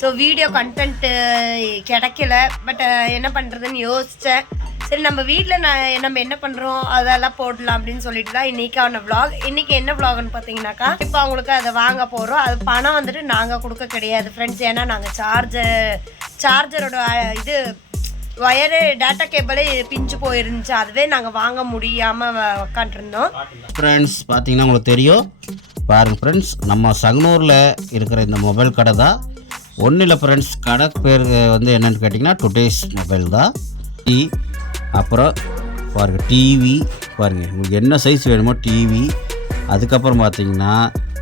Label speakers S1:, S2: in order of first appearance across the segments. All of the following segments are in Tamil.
S1: ஸோ வீடியோ கண்டென்ட்டு கிடைக்கல. பட் uh, என்ன பண்ணுறதுன்னு யோசித்தேன் சரி நம்ம வீட்டில் நான் நம்ம என்ன பண்ணுறோம் அதெல்லாம் போடலாம் அப்படின்னு சொல்லிட்டு தான் இன்றைக்கான vlog. இன்றைக்கி என்ன vlogனு பார்த்தீங்கன்னாக்கா இப்போ அவங்களுக்கு அதை வாங்க போகிறோம் அது பணம் வந்துட்டு நாங்கள் கொடுக்க கிடையாது ஃப்ரெண்ட்ஸ் ஏன்னா நாங்கள் சார்ஜர் சார்ஜரோட இது ஒயரு டேட்டா கேபிளே பிஞ்சு போயிருந்துச்சு. அதுவே நாங்கள் வாங்க முடியாமல் உக்காண்ட்ருந்தோம்
S2: ஃப்ரெண்ட்ஸ் பார்த்தீங்கன்னா உங்களுக்கு தெரியும். பாருங்கள் ஃப்ரெண்ட்ஸ் நம்ம சங்கனூரில் இருக்கிற இந்த மொபைல் கடை தான் ஒன்றும் இல்லை ஃப்ரெண்ட்ஸ் கடை பேர் வந்து என்னென்னு கேட்டிங்கன்னா டுடேஸ் மொபைல் தான். டி அப்புறம் பாருங்கள் டிவி பாருங்கள் உங்களுக்கு என்ன சைஸ் வேணுமோ டிவி அதுக்கப்புறம் பார்த்தீங்கன்னா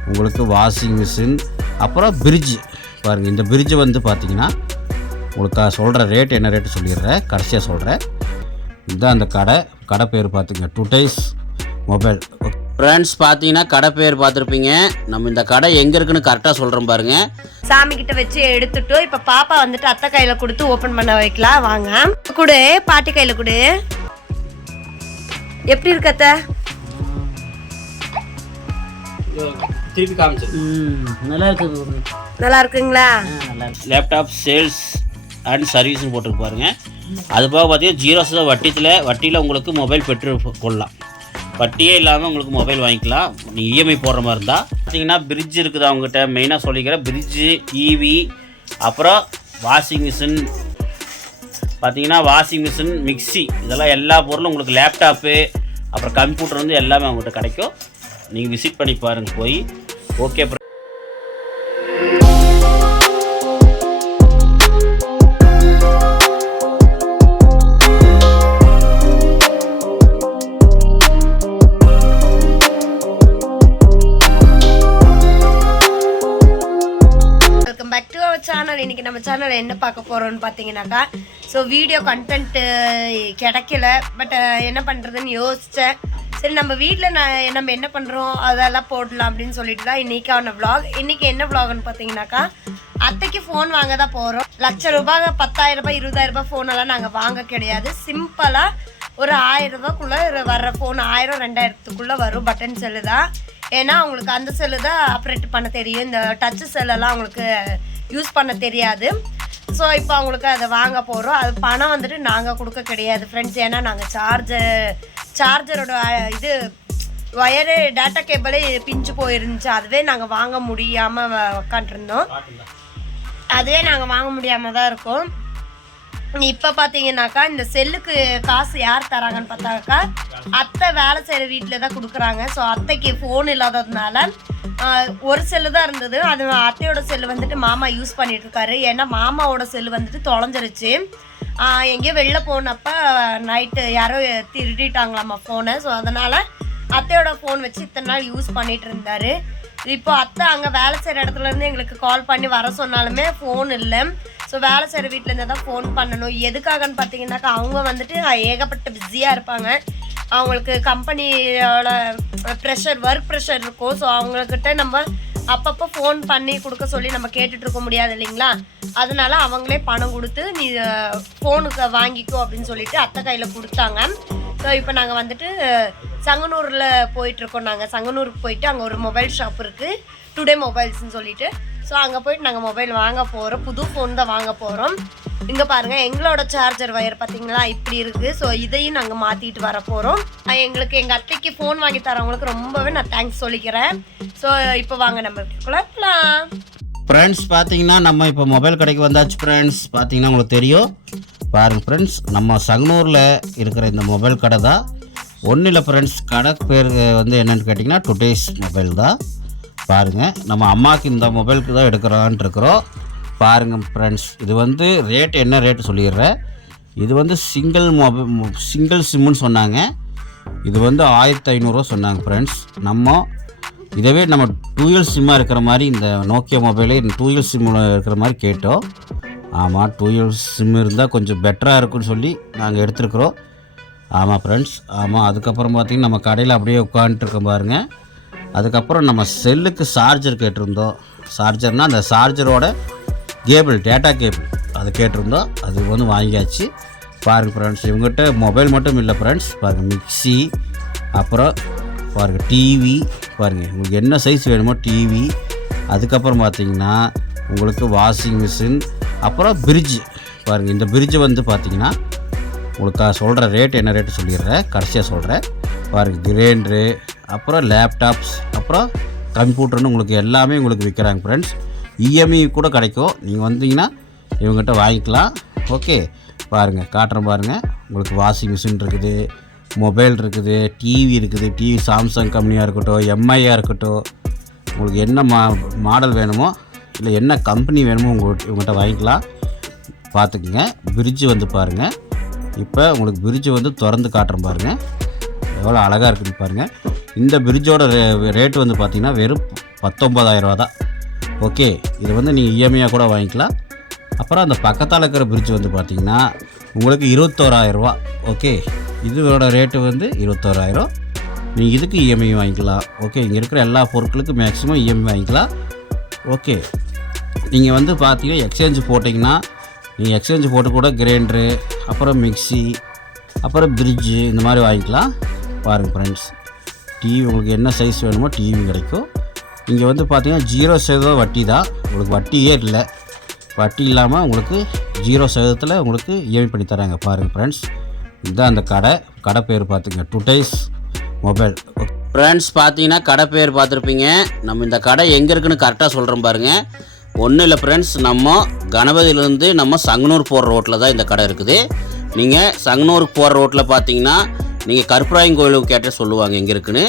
S2: உங்களுக்கு வாஷிங் மிஷின் அப்புறம் பிரிட்ஜ் பாருங்கள் இந்த பிரிட்ஜ் வந்து பார்த்தீங்கன்னா உங்களுக்கு சொல்கிற ரேட் என்ன ரேட்டு சொல்லிடுறேன் கடைசியாக சொல்கிறேன் இதுதான் அந்த கடை. கடை பேர் பார்த்துங்க டுடேஸ் மொபைல் ஃப்ரெண்ட்ஸ் பார்த்தீங்கன்னா கடை பேர் பார்த்துருப்பீங்க. நம்ம இந்த கடை எங்கே இருக்குன்னு கரெக்டாக சொல்கிறோம் பாருங்க.
S1: சாமி கிட்ட வச்சு எடுத்துட்டோம் இப்ப பாப்பா வந்துட்டு அத்தை கையில கொடுத்து ஓபன் பண்ண வைக்கலாம். வாங்க. குடு பாட்டி கையில குடு. எப்படி இருக்கு அத்தை?
S2: திருப்பி காமிச்சு.
S3: நல்லா இருக்குது
S1: நல்லா இருக்குங்களா?
S3: நல்லா இருக்கு.
S2: லேப்டாப் சேல்ஸ் அண்ட் சர்வீஸ்னு போட்டிருக்கு பாருங்க. அது போக பார்த்தீங்கன்னா ஜீரோ சதவீத வட்டியில் வட்டியில் உங்களுக்கு மொபைல் பெற்று கொள்ளலாம். வட்டியே இல்லாமல் உங்களுக்கு மொபைல் வாங்கிக்கலாம். நீங்கள் இஎம்ஐ போடுற மாதிரி இருந்தால் பார்த்தீங்கன்னா பிரிட்ஜ் இருக்குது அவங்ககிட்ட மெயினாக சொல்லிக்கிறேன். பிரிட்ஜு டிவி அப்புறம் வாஷிங் மிஷின் பார்த்தீங்கன்னா வாஷிங் மிஷின் மிக்ஸி இதெல்லாம் எல்லா பொருளும் உங்களுக்கு லேப்டாப்பு அப்புறம் கம்ப்யூட்டர் வந்து எல்லாமே அவங்ககிட்ட கிடைக்கும். நீங்கள் விசிட் பண்ணி பாருங்கள் போய். ஓகே
S1: சேனலில் என்ன பார்க்க போறோம்னு பார்த்தீங்கன்னாக்கா ஸோ வீடியோ கண்டென்ட்டு கிடைக்கல. பட் என்ன பண்ணுறதுன்னு யோசித்தேன் சரி நம்ம வீட்டில் நான் நம்ம என்ன பண்ணுறோம் அதெல்லாம் போடலாம் அப்படின்னு சொல்லிட்டு தான் இன்னைக்கான vlog. இன்றைக்கி என்ன vlogனு பார்த்தீங்கன்னாக்கா அத்தைக்கு ஃபோன் வாங்க தான் போகிறோம் லட்ச ரூபாய் பத்தாயிரம் ரூபாய் இருபதாயிரம் ரூபாய் ஃபோனெல்லாம் நாங்கள் வாங்க கிடையாது. சிம்பிளாக ஒரு ஆயிரம் ரூபாய்க்குள்ள வர்ற ஃபோன் ஆயிரம் ரெண்டாயிரத்துக்குள்ளே வரும் பட்டன் செல்லு தான். ஏன்னா அவங்களுக்கு அந்த செல்லு தான் ஆப்ரேட் பண்ண தெரியும். இந்த டச் செல்லெல்லாம் அவங்களுக்கு யூஸ் பண்ண தெரியாது. ஸோ இப்போ அவங்களுக்கு அதை வாங்க போகிறோம் அது பணம் வந்துட்டு நாங்கள் கொடுக்க கிடையாது ஃப்ரெண்ட்ஸ் ஏன்னா நாங்கள் சார்ஜர் சார்ஜரோட இது ஒயரு டேட்டா கேபிளே பிஞ்சு போயிருந்துச்சு. அதுவே நாங்கள் வாங்க முடியாமல் உக்காண்ட்ருந்தோம் அதுவே நாங்கள் வாங்க முடியாமல் தான் இருக்கோம். இப்போ பார்த்தீங்கன்னாக்கா இந்த செல்லுக்கு காசு யார் தராங்கன்னு பார்த்தாக்கா அத்தை வேலை செய்கிற வீட்டில் தான் கொடுக்குறாங்க. ஸோ அத்தைக்கு ஃபோன் இல்லாததுனால ஒரு செல்லு தான் இருந்தது. அது அத்தையோட செல்லு வந்துட்டு மாமா யூஸ் பண்ணிட்டு இருக்காரு ஏன்னா மாமாவோட செல்லு வந்துட்டு தொலைஞ்சிருச்சு. எங்கேயோ வெளில போனப்ப நைட்டு யாரோ திருடிட்டாங்களாம்மா ஃபோனை ஸோ அதனால் அத்தையோட ஃபோன் வச்சு இத்தனை நாள் யூஸ் பண்ணிட்டு இருந்தாரு இப்போ அத்தை அங்கே வேலை செய்கிற இடத்துல இருந்து எங்களுக்கு கால் பண்ணி வர சொன்னாலுமே ஃபோன் இல்லை. ஸோ வேலை செய்கிற வீட்டிலேருந்து தான் ஃபோன் பண்ணணும். எதுக்காகன்னு பார்த்தீங்கன்னாக்கா அவங்க வந்துட்டு ஏகப்பட்ட பிஸியாக இருப்பாங்க. அவங்களுக்கு கம்பெனியோட ப்ரெஷர் ஒர்க் ப்ரெஷர் இருக்கும் ஸோ அவங்கக்கிட்ட நம்ம அப்பப்போ ஃபோன் பண்ணி கொடுக்க சொல்லி நம்ம கேட்டுட்டு இருக்க முடியாது இல்லைங்களா? அதனால அவங்களே பணம் கொடுத்து நீ ஃபோனுக்கு வாங்கிக்கோ அப்படின்னு சொல்லிட்டு அத்தை கையில் கொடுத்தாங்க. ஸோ இப்போ நாங்கள் வந்துட்டு சங்கனூரில் போயிட்டுருக்கோம் நாங்கள் சங்கனூருக்கு போயிட்டு அங்கே ஒரு மொபைல் ஷாப் இருக்குது டுடே மொபைல்ஸ்னு சொல்லிட்டு. ஸோ அங்கே போயிட்டு நாங்கள் மொபைல் வாங்க போகிறோம் புது ஃபோன் தான் வாங்க போகிறோம் இங்கே பாருங்கள் எங்களோட சார்ஜர் ஒயர் பார்த்தீங்களா இப்படி இருக்குது ஸோ இதையும் நாங்கள் மாற்றிட்டு வர போகிறோம் எங்களுக்கு எங்கள் அத்தைக்கு ஃபோன் வாங்கி தரவங்களுக்கு ரொம்பவே நான் தேங்க்ஸ் சொல்லிக்கிறேன். ஸோ இப்போ வாங்க நம்ம குழப்பலாம்
S2: ஃப்ரெண்ட்ஸ் பார்த்தீங்கன்னா நம்ம இப்போ மொபைல் கடைக்கு வந்தாச்சு ஃப்ரெண்ட்ஸ் பார்த்தீங்கன்னா உங்களுக்கு தெரியும். பாருங்கள் ஃப்ரெண்ட்ஸ் நம்ம சங்கனூரில் இருக்கிற இந்த மொபைல் கடை தான். ஒன்றும் இல்லை ஃப்ரெண்ட்ஸ் கடை பேர் வந்து என்னென்னு கேட்டிங்கன்னா டுடேஸ் மொபைல் தான். பாருங்கள் நம்ம அம்மாவுக்கு இந்த மொபைலுக்கு தான் எடுக்கிறோன்ட்டு இருக்கிறோம். பாருங்கள் ஃப்ரெண்ட்ஸ் இது வந்து ரேட் என்ன ரேட்டு சொல்லிடுறேன் இது வந்து சிங்கிள் மொபைல் சிங்கிள் சிம்முன்னு சொன்னாங்க. இது வந்து ஆயிரத்தி ஐநூறுரூவா சொன்னாங்க ஃப்ரெண்ட்ஸ் நம்ம இதவே நம்ம டூயல் சிம்மாக இருக்கிற மாதிரி இந்த நோக்கியா மொபைலே டூயல் சிம்மில் இருக்கிற மாதிரி கேட்டோம். ஆமாம் டூயல் சிம் இருந்தால் கொஞ்சம் பெட்டராக இருக்குன்னு சொல்லி நாங்கள் எடுத்துருக்குறோம். ஆமாம் ஃப்ரெண்ட்ஸ் ஆமாம் அதுக்கப்புறம் பார்த்திங்கன்னா நம்ம கடையில் அப்படியே உட்காந்துட்டுருக்கோம் பாருங்கள் அதுக்கப்புறம் நம்ம செல்லுக்கு சார்ஜர் கேட்டிருந்தோம். சார்ஜர்னால் அந்த சார்ஜரோட கேபிள் டேட்டா கேபிள். அது கேட்டிருந்தோம் அது வந்து வாங்கியாச்சு. பாருங்கள் ஃப்ரெண்ட்ஸ் இவங்ககிட்ட மொபைல் மட்டும் இல்லை ஃப்ரெண்ட்ஸ் பாருங்கள் மிக்ஸி அப்புறம் பாருங்கள் டிவி பாருங்கள் உங்களுக்கு என்ன சைஸ் வேணுமோ டிவி அதுக்கப்புறம் பார்த்தீங்கன்னா உங்களுக்கு வாஷிங் மிஷின் அப்புறம் பிரிட்ஜு பாருங்கள் இந்த பிரிட்ஜு வந்து பார்த்தீங்கன்னா உங்களுக்கு சொல்கிற ரேட் என்ன ரேட்டு சொல்லிடுறேன். கடைசியாக சொல்கிறேன் பாருங்கள் கிரைண்டரு அப்புறம் லேப்டாப்ஸ் அப்புறம் கம்ப்யூட்டர்னு உங்களுக்கு எல்லாமே உங்களுக்கு விற்கிறாங்க ஃப்ரெண்ட்ஸ் இஎம்ஐ கூட கிடைக்கும். நீங்கள் வந்தீங்கன்னா இவங்ககிட்ட வாங்கிக்கலாம். ஓகே. பாருங்கள் காட்டுறேன் பாருங்கள் உங்களுக்கு வாஷிங் மிஷின் இருக்குது மொபைல் இருக்குது டிவி இருக்குது. டிவி சாம்சங் கம்பெனியாக இருக்கட்டும் எம்ஐயாக இருக்கட்டும். உங்களுக்கு என்ன மா மாடல் வேணுமோ இல்லை என்ன கம்பெனி வேணுமோ உங்கள் இவங்ககிட்ட வாங்கிக்கலாம். பார்த்துக்குங்க. பிரிட்ஜு வந்து பாருங்கள் இப்போ உங்களுக்கு பிரிட்ஜு வந்து திறந்து காட்டுறேன் பாருங்கள் எவ்வளோ அழகாக இருக்குன்னு பாருங்கள் இந்த பிரிட்ஜோட ரே ரேட்டு வந்து பார்த்தீங்கன்னா வெறும் பத்தொம்பதாயிரரூவா தான். ஓகே இது வந்து நீங்கள் இஎம்ஐயாக கூட வாங்கிக்கலாம். அப்புறம் அந்த பக்கத்தால் இருக்கிற பிரிட்ஜ் வந்து பார்த்தீங்கன்னா உங்களுக்கு இருபத்தோராயிரரூவா ஓகே இதோட ரேட்டு வந்து இருபத்தோராயிரம். நீங்கள் இதுக்கு இஎம்ஐ வாங்கிக்கலாம். ஓகே இங்கே இருக்கிற எல்லா பொருட்களுக்கும் மேக்ஸிமம் இஎம்ஐ வாங்கிக்கலாம். ஓகே நீங்கள் வந்து பார்த்தீங்கன்னா எக்ஸ்சேஞ்ச் போட்டிங்கன்னா நீங்கள் எக்ஸ்சேஞ்சு போட்டு கூட கிரைண்டரு அப்புறம் மிக்ஸி அப்புறம் ஃப்ரிட்ஜு இந்த மாதிரி வாங்கிக்கலாம். பாருங்கள் ஃப்ரெண்ட்ஸ் டிவி உங்களுக்கு என்ன சைஸ் வேணுமோ டிவி கிடைக்கும். இங்கே வந்து பார்த்தீங்கன்னா ஜீரோ சதவீதம் வட்டி தான். உங்களுக்கு வட்டியே இல்லை. வட்டி இல்லாமல் உங்களுக்கு ஜீரோ சதவீதத்தில் உங்களுக்கு இஎம்ஐ பண்ணி தராங்க. பாருங்கள் ஃப்ரெண்ட்ஸ் இதுதான் அந்த கடை. கடை பேர் பார்த்துங்க டுடைஸ் மொபைல் ஃப்ரெண்ட்ஸ் பார்த்தீங்கன்னா கடை பேர் பார்த்துருப்பீங்க நம்ம இந்த கடை எங்கே இருக்குன்னு கரெக்டாக சொல்கிறோம் பாருங்கள் ஒன்றும் இல்லை ஃப்ரெண்ட்ஸ் நம்ம கணபதியிலேருந்து நம்ம சங்கனூர் போகிற ரோட்டில் தான் இந்த கடை இருக்குது. நீங்கள் சங்கனூருக்கு போகிற ரோட்டில் பார்த்தீங்கன்னா நீங்கள் கருப்பராயன் கோயிலுக்கு கேட்டே சொல்லுவாங்க எங்கே இருக்குன்னு.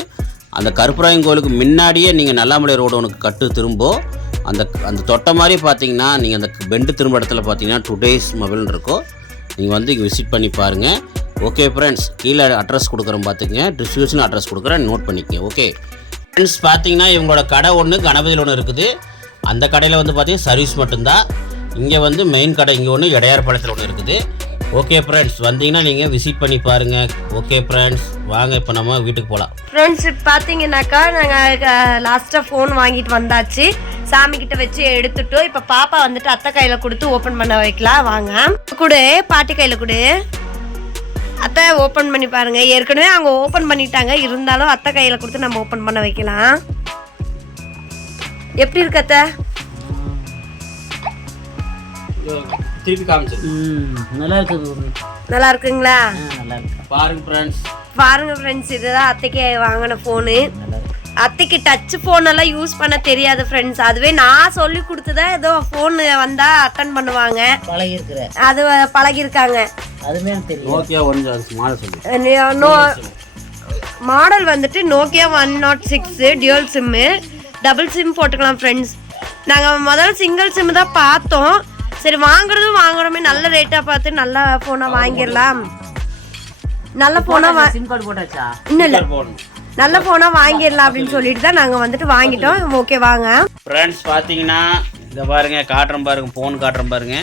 S2: அந்த கருப்பராயன் கோயிலுக்கு முன்னாடியே நீங்கள் நல்லாமலை ரோடு ஒன்று கட்டு திரும்போ அந்த அந்த தொட்ட மாதிரி பார்த்தீங்கன்னா நீங்கள் அந்த பெண்டு திரும்ப இடத்துல பார்த்தீங்கன்னா டுடேஸ் மொபைல்னு இருக்கும். நீங்கள் வந்து இங்கே விசிட் பண்ணி பாருங்கள் ஓகே ஃப்ரெண்ட்ஸ் கீழே அட்ரஸ் கொடுக்குறேன் பார்த்துக்கங்க டிஸ்ட்ரிபியூஷன் அட்ரஸ் கொடுக்குறேன். நோட் பண்ணிக்கங்க. ஓகே ஃப்ரெண்ட்ஸ் பார்த்தீங்கன்னா இவங்களோட கடை ஒன்று கணபதியில் ஒன்று இருக்குது. அந்த கடையில் வந்து பார்த்தீங்கன்னா சர்வீஸ் மட்டும்தான். இங்கே வந்து மெயின் கடை இங்கே ஒன்று இடையார்பாளையத்தில் ஒன்று இருக்குது. ஓகே ஃப்ரெண்ட்ஸ் வந்தீங்கன்னா நீங்கள் விசிட் பண்ணி பாருங்கள் ஓகே ஃப்ரெண்ட்ஸ் வாங்க இப்போ நம்ம வீட்டுக்கு போகலாம்
S1: ஃப்ரெண்ட்ஸ் பார்த்தீங்கன்னாக்கா நாங்கள் லாஸ்ட்டாக ஃபோன் வாங்கிட்டு வந்தாச்சு. சாமி கிட்ட வச்சு எடுத்துட்டோம். இப்போ பாப்பா வந்துட்டு அத்தை கையில் கொடுத்து ஓப்பன் பண்ண வைக்கலாம். வாங்க. கொடு பாட்டி கையில் கொடு. அத்தை ஓப்பன் பண்ணி பாருங்க. ஏற்கனவே அவங்க ஓப்பன் பண்ணிட்டாங்க. இருந்தாலும் அத்தை கையில் கொடுத்து நம்ம ஓப்பன் பண்ண வைக்கலாம். எப்படி இருக்கு அத்தை?
S2: திருப்பி காமிச்சு.
S3: ம் நல்லா இருக்குது
S1: நல்லா இருக்குங்களா?
S3: நல்லா இருக்கு.
S2: பாருங்க ஃப்ரெண்ட்ஸ்
S1: பாருங்க ஃப்ரெண்ட்ஸ் இதுதான் அத்தைக்கு வாங்கின ஃபோனு அத்தைக்கு டச் ஃபோன் எல்லாம் யூஸ் பண்ண தெரியாது ஃப்ரெண்ட்ஸ் அதுவே நான் சொல்லி கொடுத்துதான் ஏதோ ஃபோன் வந்தா அட்டன் பண்ணுவாங்க. அது பழகிருக்காங்க
S3: அதுமே தெரியும்
S1: மாடல் வந்துட்டு Nokia one nought six dual sim double sim போட்டுக்கலாம் ஃப்ரெண்ட்ஸ் நாங்கள் முதல்ல சிங்கிள் சிம் தான் பார்த்தோம். சரி வாங்குறதும் வாங்குறோமே. நல்ல ரேட்டாக பார்த்து நல்ல ஃபோனாக வாங்கிடலாம். நல்ல
S3: போட்டாச்சா?
S1: இன்னும் இல்லை. நல்ல ஃபோனாக வாங்கிடலாம் அப்படின்னு சொல்லிட்டு தான் நாங்கள் வந்துட்டு வாங்கிட்டோம். ஓகே. வாங்க.
S2: ஃப்ரெண்ட்ஸ் பார்த்தீங்கன்னா இதை பாருங்க காட்டுறேன் பாருங்க ஃபோன் காட்டுறேன் பாருங்க.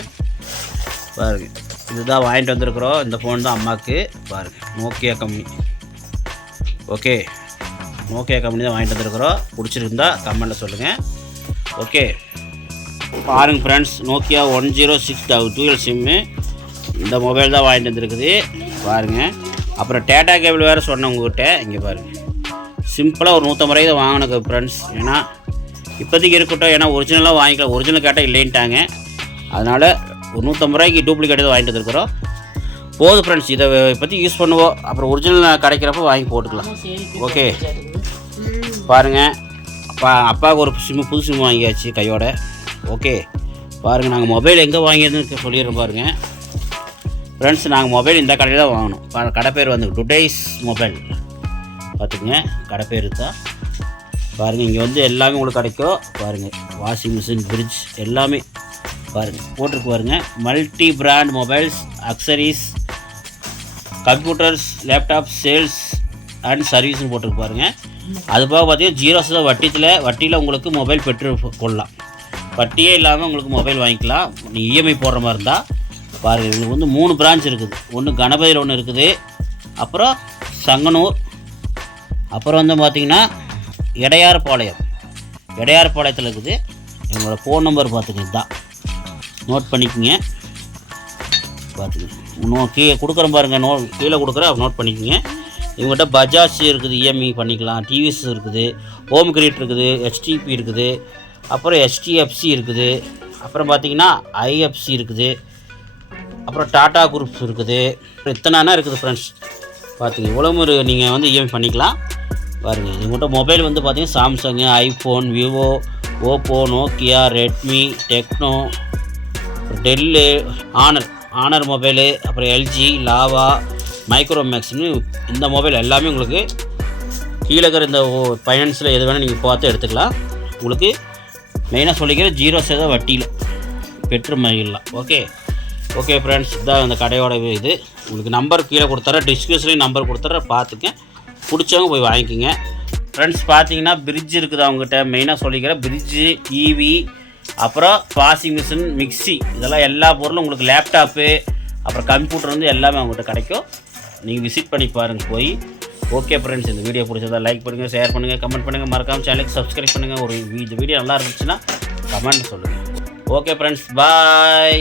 S2: பாருங்க. இதுதான் வாங்கிட்டு வந்திருக்கிறோம். இந்த ஃபோன் தான் அம்மாவுக்கு பாருங்க. Nokia company okay Nokia company தான் வாங்கிட்டு வந்திருக்கிறோம். பிடிச்சிருந்தா கமெண்ட்டில் சொல்லுங்கள் ஓகே பாருங்க friends Nokia one zero six dual sim இந்த மொபைல் தான் வாங்கிட்டு வந்துருக்குது. பாருங்கள் அப்புறம் டேட்டா கேபிள் வேறு சொன்னேன் உங்ககிட்ட. இங்கே பாருங்கள் சிம்பிளாக ஒரு நூற்றம்பது ரூபாய் தான் வாங்கினது ஃப்ரெண்ட்ஸ் ஏன்னா இப்போதைக்கு இருக்கட்டும் ஏன்னா ஒரிஜினலாக வாங்கிக்கலாம் ஒரிஜினல் கேட்டால் இல்லைன்ட்டாங்க. அதனால் ஒரு நூற்றம்பது ரூபாய்க்கு டூப்ளிகேட் தான் வாங்கிட்டு வந்துருக்குறோம். போதும் ஃப்ரெண்ட்ஸ் இதை இப்போதைக்கு யூஸ் பண்ணுவோம். அப்புறம் ஒரிஜினல் கிடைக்கிறப்ப வாங்கி போட்டுக்கலாம். ஓகே பாருங்கள் அப்பா அப்பாவுக்கு ஒரு சிம்மு புது சிம்மு வாங்கியாச்சு கையோட. ஓகே பாருங்கள் நாங்கள் மொபைல் எங்கே வாங்கியிருந்துன்னு சொல்லிடுறோம் பாருங்கள் ஃப்ரெண்ட்ஸ் நாங்கள் மொபைல் இந்த கடையில் தான் வாங்கினோம் பா- கடை பேர் வந்து டுடேஸ் மொபைல் பார்த்துக்குங்க கடை பேர் தான் பாருங்கள் இங்கே வந்து எல்லாமே உங்களுக்கு கிடைக்கும். பாருங்கள் வாஷிங் மிஷின் ஃப்ரிட்ஜ் எல்லாமே பாருங்கள் போட்டிருக்கு பாருங்கள் multi brand mobiles accessories computers laptop sales and சர்வீஸ்னு போட்டிருக்கு பாருங்கள் அது போக பார்த்தீங்கன்னா ஜீரோ சதவீத வட்டியில் வட்டியில் உங்களுக்கு மொபைல் பெற்று கொள்ளலாம். வட்டியே இல்லாமல் உங்களுக்கு மொபைல் வாங்கிக்கலாம். நீங்கள் இஎம்ஐ போடுற மாதிரி இருந்தால் பாருங்கள் இவங்களுக்கு வந்து மூணு பிரான்ச் இருக்குது. ஒன்று கணபதியில் ஒன்று இருக்குது. அப்புறம் சங்கனூர். அப்புறம் வந்து பார்த்திங்கன்னா இடையார்பாளையம். இடையார்பாளையத்தில் இருக்குது. எங்களோட ஃபோன் நம்பர் பார்த்துங்க இதுதான் நோட் பண்ணிக்கோங்க. பார்த்துங்க இன்னும் கீழே கொடுக்குறேன் பாருங்க நோ கீழே கொடுக்குறேன் நோட் பண்ணிக்கோங்க. இவங்ககிட்ட பஜாஜ் இருக்குது இஎம்ஐ பண்ணிக்கலாம். டிவிஎஸ் இருக்குது. ஹோம் கிரியேட் இருக்குது. ஹெச்டிபி இருக்குது. அப்புறம் ஹெச்டிஎஃப்சி இருக்குது. அப்புறம் பார்த்தீங்கன்னா ஐஎஃப்சி இருக்குது. அப்புறம் டாடா குரூப்ஸ் இருக்குது. அப்புறம் இருக்குது ஃப்ரெண்ட்ஸ் பார்த்தீங்க இவ்வளோ ஒரு நீங்கள் வந்து இஎம்ஐ பண்ணிக்கலாம். பாருங்கள் உங்கள்கிட்ட மொபைல் வந்து பார்த்தீங்கன்னா Samsung iPhone Vivo Oppo Nokia Redmi Tecno Dell Honor Honor mobile அப்புறம் எல்ஜி லாவா மைக்ரோமேக்ஸ்னு இந்த மொபைல் எல்லாமே உங்களுக்கு கீழே இருக்கிற இந்த ஃபைனான்ஸில் எது வேணால் நீங்கள் பார்த்து எடுத்துக்கலாம். உங்களுக்கு மெயினாக சொல்லிக்கிற ஜீரோ சேத வட்டியில். பெற்று மகிழலாம் ஓகே ஓகே ஃப்ரெண்ட்ஸ் இதான் அந்த கடையோட இது. உங்களுக்கு நம்பர் கீழே கொடுத்துட்றேன் டிஸ்கிரிப்ஷன்லேயும் நம்பர் கொடுத்துட்றேன் பார்த்துக்க. பிடிச்சவங்க போய் வாங்கிக்கோங்க. ஃப்ரெண்ட்ஸ் பார்த்தீங்கன்னா பிரிட்ஜ் இருக்குது அவங்ககிட்ட மெயினாக சொல்லிக்கிறேன் பிரிட்ஜு டிவி அப்புறம் வாஷிங் மிஷின் மிக்ஸி இதெல்லாம் எல்லா பொருளும் உங்களுக்கு லேப்டாப்பு அப்புறம் கம்ப்யூட்டர் வந்து எல்லாமே அவங்ககிட்ட கிடைக்கும். நீங்கள் விசிட் பண்ணி பாருங்கள் போய் ஓகே ஃப்ரெண்ட்ஸ் இந்த வீடியோ பிடிச்சதா லைக் பண்ணுங்கள் ஷேர் பண்ணுங்கள் கமெண்ட் பண்ணுங்கள் மறக்காம சேனலுக்கு சப்ஸ்கிரைப் பண்ணுங்கள் ஒரு இந்த வீடியோ நல்லா இருந்துச்சுன்னா கமெண்ட் சொல்லுங்கள் ஓகே ஃப்ரெண்ட்ஸ் பாய்